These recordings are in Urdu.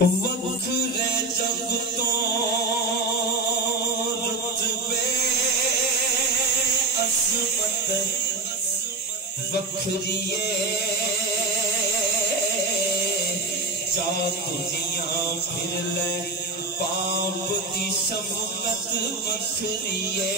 وکھرے جگ تو رتبے عظمت وکھریے جا دنیا پھر لے پاپ دی شفقت وکھریے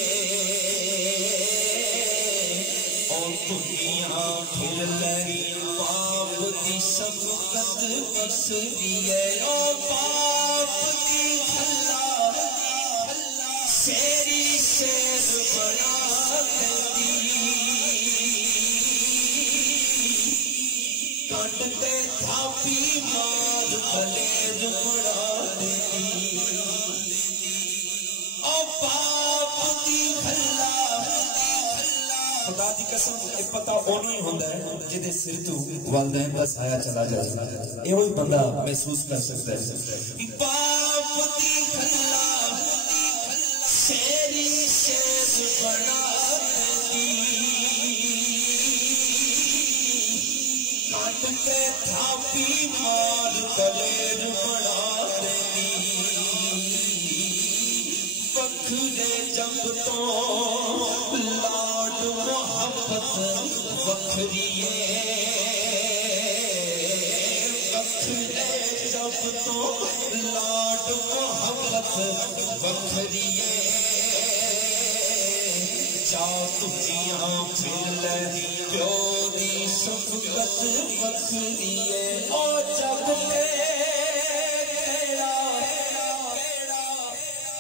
اور دنیا پھر لے پاپ دی شفقت وکھریے اور پاپ دی کھلا شیری شیر بنا دی کٹتے تھاپی مار بلیر بڑا دی اور پاپ دی کھلا خدا دی قسم یہ پتہ اونوں ہی ہوندا ہے جدے سر تو والدین دا سایہ چلا جائے یہ وہی بندہ محسوس کر سکتا ہے باپ دی کھلا شیری شیر بنا دی کٹ کے تھاپی مار دلیر بنا دی وکھرے جگ تو لاڈ محبت وکھریے وکھرے جگ تو لاڈ محبت وکھریے جا دنیا پھر لے پیو دی شفقت وکھریے اور جگ تے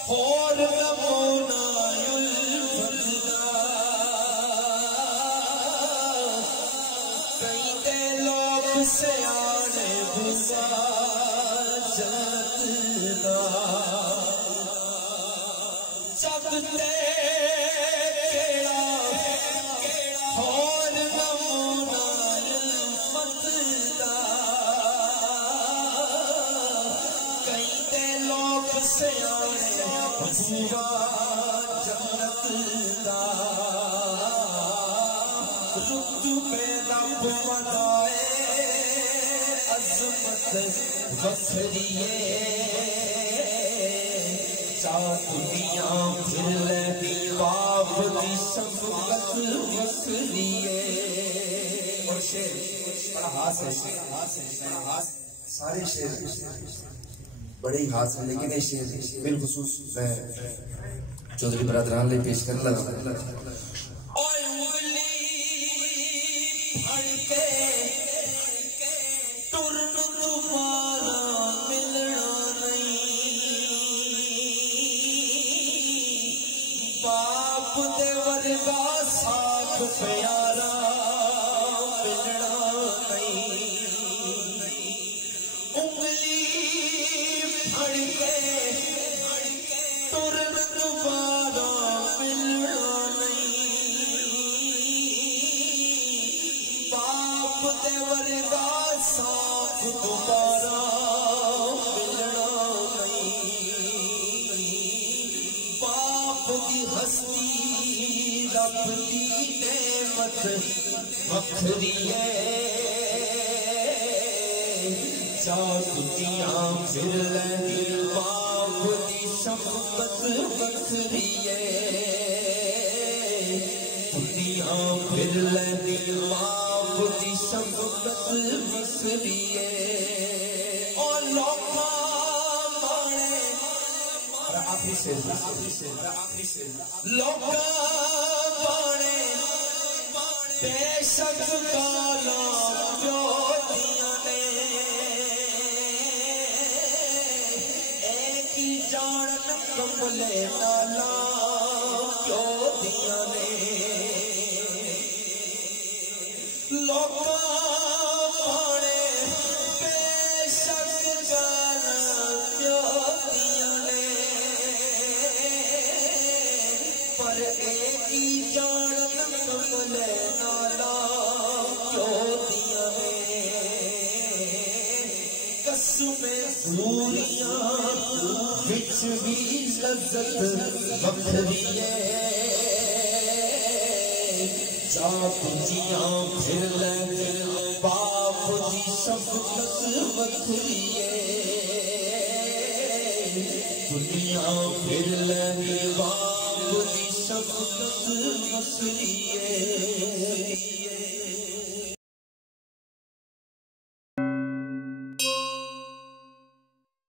اور نمونہ الفضلہ کئی دے لوگ سیانے بھسا جنت دا جگ تے اور نمونہ الفضلہ کئی دے لوگ سیانے پورا جنت دا رتبے رب ودائے عظمت وکھریے جا دنیا پھر لے باپ دی شفقت وکھریے اور شعر بڑا ہاس ہے سارے شعر بڑے ہی ہاتھ ہیں لیکن یہ شعر بالخصوص میں چودھری برادران لے پیش کرنے لگا اوے انگلی پھڑ کے ٹرن دوبارہ ملنا نہیں باپ دے ورگا ساتھ پیارا ملنا نہیں انگلی پھڑ کے ٹرن دوبارہ ملنا نہیں باپ دے ورگا صاف دوبارہ ملنا نہیں باپ دی ہستی رب دی نعمت وکھریے جا دنیا پھر لے باپ دی شفقت وکھریے دنیا پھر لے باپ دی شفقت وکھریے اور لوکاں بانے آخری شعر لوکاں بانے بے شک گالاں پیو دیاں نے جان کملے نالا کیوں دیا نے لوکاں بانے بے شک گالاں کیوں دیا نے پر ایک ہی جان کملے نالا کیوں دیا نے قسمیں پوریاں وچ بھی لذت وکھریے جا دنیا پھر لے باپ باپ دی شفقت وکھریے دنیا پھر لہی باپ دی شفقت وکھریے